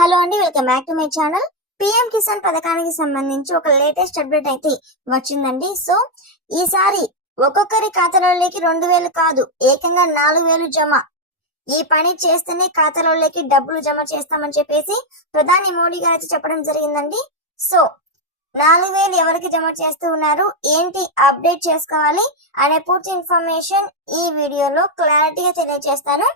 Hello అండి, welcome back to my channel. PM Kisan పథకానికి సంబంధించి ఒక లేటెస్ట్ అప్డేట్ అయితే వచ్చిందండి. సో ఈసారి ఒక్కొక్కరి ఖాతాలోకి 2,000 కాదు, ఏకంగా 4,000 జమ. ఈ పని చేస్తేనే ఖాతాలోకి డబ్బులు జమ చేస్తామని చెప్పేసి ప్రధాని మోడీ గారు అయితే చెప్పడం జరిగిందండి. సో 4,000 ఎవరికి జమ చేస్తూ ఉన్నారు, ఏంటి అప్డేట్ చేసుకోవాలి అనే పూర్తి ఇన్ఫర్మేషన్ ఈ వీడియోలో క్లారిటీగా తెలియజేస్తాను.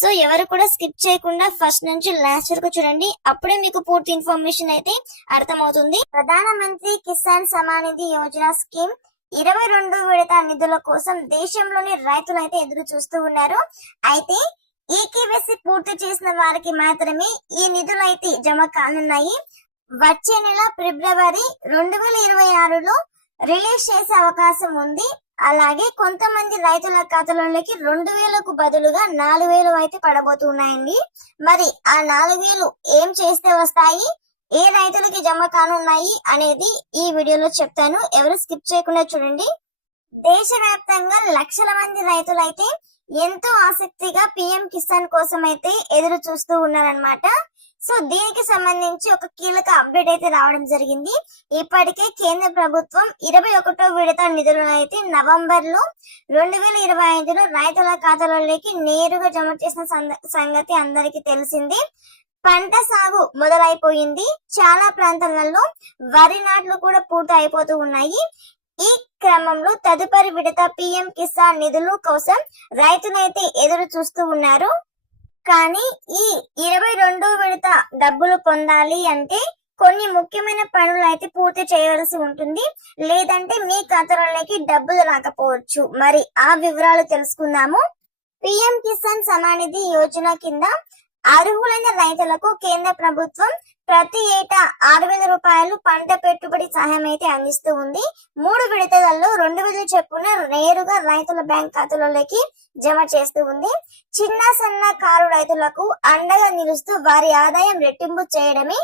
సో ఎవరు కూడా స్కిప్ చేయకుండా ఫస్ట్ నుంచి లాస్ట్ వరకు చూడండి, అప్పుడే మీకు పూర్తి ఇన్ఫర్మేషన్ అయితే అర్థమవుతుంది. ప్రధానమంత్రి కిసాన్ సమాన్ నిధి యోజన స్కీమ్ 22 విడత నిధుల కోసం దేశంలోని రైతులు అయితే ఎదురు చూస్తూ ఉన్నారు. అయితే ఈకేవైసీ పూర్తి చేసిన వారికి మాత్రమే ఈ నిధులు అయితే జమ కానున్నాయి. వచ్చే నెల ఫిబ్రవరి 2026లో రిలీజ్ చేసే అవకాశం ఉంది. అలాగే కొంతమంది రైతుల ఖాతాలోకి 2,000కు బదులుగా 4,000 అయితే పడబోతున్నాయండి. మరి ఆ 4,000 ఏం చేస్తే వస్తాయి, ఏ రైతులకి జమ కానున్నాయి అనేది ఈ వీడియోలో చెప్తాను. ఎవరు స్కిప్ చేయకుండా చూడండి. దేశవ్యాప్తంగా లక్షల మంది రైతులైతే ఎంతో ఆసక్తిగా పిఎం కిసాన్ కోసం అయితే ఎదురు చూస్తూ ఉన్నారనమాట. సో దీనికి సంబంధించి ఒక కీలక అప్డేట్ అయితే రావడం జరిగింది. ఇప్పటికే కేంద్ర ప్రభుత్వం 21వ విడత నిధులను అయితే నవంబర్ లో 2025లో రైతుల ఖాతాలోకి నేరుగా జమ చేసిన సంగతి అందరికీ తెలిసింది. పంట సాగు మొదలైపోయింది. చాలా ప్రాంతాలలో వరి నాట్లు కూడా పూర్తి అయిపోతూ ఉన్నాయి. ఈ క్రమంలో తదుపరి విడత పిఎం కిసాన్ నిధుల కోసం రైతులైతే ఎదురు చూస్తూ ఉన్నారు. కానీ ఈ 22 విడత డబ్బులు పొందాలి అంటే కొన్ని ముఖ్యమైన పనులు అయితే పూర్తి చేయవలసి ఉంటుంది, లేదంటే మీ ఖాతాలోకి డబ్బులు రాకపోవచ్చు. మరి ఆ వివరాలు తెలుసుకుందాము. పిఎం కిసాన్ సమాన్ నిధి యోజన కింద అర్హులైన రైతులకు కేంద్ర ప్రభుత్వం ప్రతి ఏటా 6,000 రూపాయలు పంట పెట్టుబడి సహాయం అయితే అందిస్తూ ఉంది. 3 విడతలలో 2,000 చొప్పున నేరుగా రైతుల బ్యాంక్ ఖాతాలోకి జమ చేస్తూ ఉంది. చిన్న సన్నకారు రైతులకు అండగా నిలుస్తూ వారి ఆదాయం రెట్టింపు చేయడమే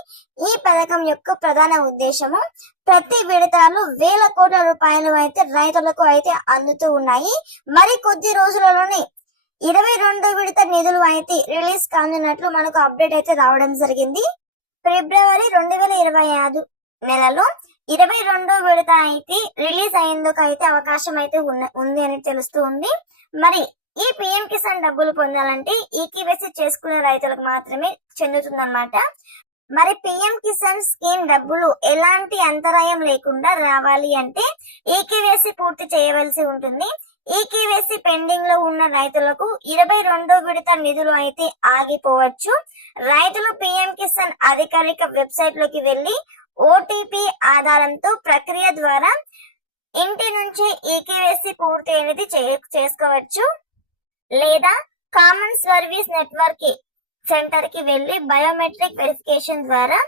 ఈ పథకం యొక్క ప్రధాన ఉద్దేశము. ప్రతి విడతలో వేల కోట్ల రూపాయలు అయితే రైతులకు అయితే అందుతూ ఉన్నాయి. మరి కొద్ది రోజులలోనే 22 విడత నిధులు అయితే రిలీజ్ కానున్నట్లు మనకు అప్డేట్ అయితే రావడం జరిగింది. ఫిబ్రవరి 2025 నెలలో 22 విడత అయితే రిలీజ్ అయ్యేందుకు అయితే అవకాశం అయితే ఉంది అని తెలుస్తూ ఉంది. మరి ఈ పిఎం కిసాన్ డబ్బులు పొందాలంటే ఈకేవైసీ చేసుకునే రైతులకు మాత్రమే చెందుతుందన్నమాట. మరి పిఎం కిసాన్ స్కీమ్ డబ్బులు ఎలాంటి అంతరాయం లేకుండా రావాలి అంటే ఈకేవైసీ పూర్తి చేయవలసి ఉంటుంది. ఈకేవైసీ పెండింగ్ లో ఉన్న రైతులకు 22 విడత నిధులు అయితే ఆగిపోవచ్చు. రైతులు పిఎం కిసాన్ అధికారిక వెబ్సైట్ లోకి వెళ్లి ఓటీపీ ఆధారంతో ప్రక్రియ ద్వారా ఇంటి నుంచి ఈకేవైసీ పూర్తి అనేది చేసుకోవచ్చు, లేదా కామన్ సర్వీస్ నెట్వర్క్ సెంటర్ కి వెళ్లి బయోమెట్రిక్ వెరిఫికేషన్ ద్వారా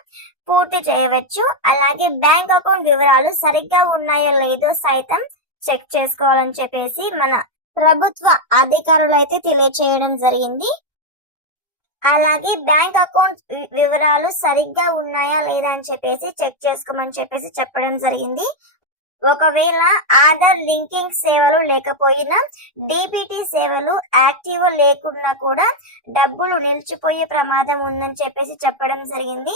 పూర్తి చేయవచ్చు. అలాగే బ్యాంక్ అకౌంట్ వివరాలు సరిగ్గా ఉన్నాయో లేదో సైతం చెక్ చేసుకోవాలని చెప్పేసి మన ప్రభుత్వ అధికారులు అయితే తెలియచేయడం జరిగింది. అలాగే బ్యాంక్ అకౌంట్ వివరాలు సరిగ్గా ఉన్నాయా లేదా అని చెప్పేసి చెక్ చేసుకోమని చెప్పేసి చెప్పడం జరిగింది. ఒకవేళ ఆధార్ లింకింగ్ సేవలు లేకపోయినా, డిబిటీ సేవలు యాక్టివ్ లేకున్నా కూడా డబ్బులు నిలిచిపోయే ప్రమాదం ఉందని చెప్పేసి చెప్పడం జరిగింది.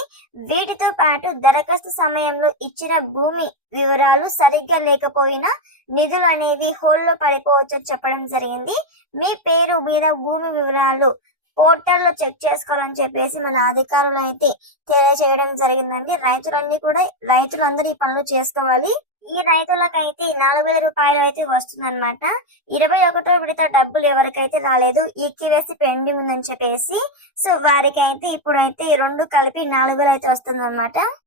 వీటితో పాటు దరఖాస్తు సమయంలో ఇచ్చిన భూమి వివరాలు సరిగ్గా లేకపోయినా నిధులు అనేవి హోల్లో పడిపోవచ్చు చెప్పడం జరిగింది. మీ పేరు మీద భూమి వివరాలు పోర్టల్లో చెక్ చేసుకోవాలని చెప్పేసి మన అధికారులు అయితే తెలియజేయడం జరిగిందండి. రైతులందరూ ఈ పనులు చేసుకోవాలి. ఈ రైతులకైతే 4,000 రూపాయలు అయితే వస్తుందన్నమాట. 21వ విడత డబ్బులు ఎవరికైతే రాలేదు, ఈకేవైసీ పెండింగ్ ఉందని చెప్పేసి, సో వారికి అయితే ఇప్పుడైతే 2 కలిపి 4,000 అయితే వస్తుందన్నమాట.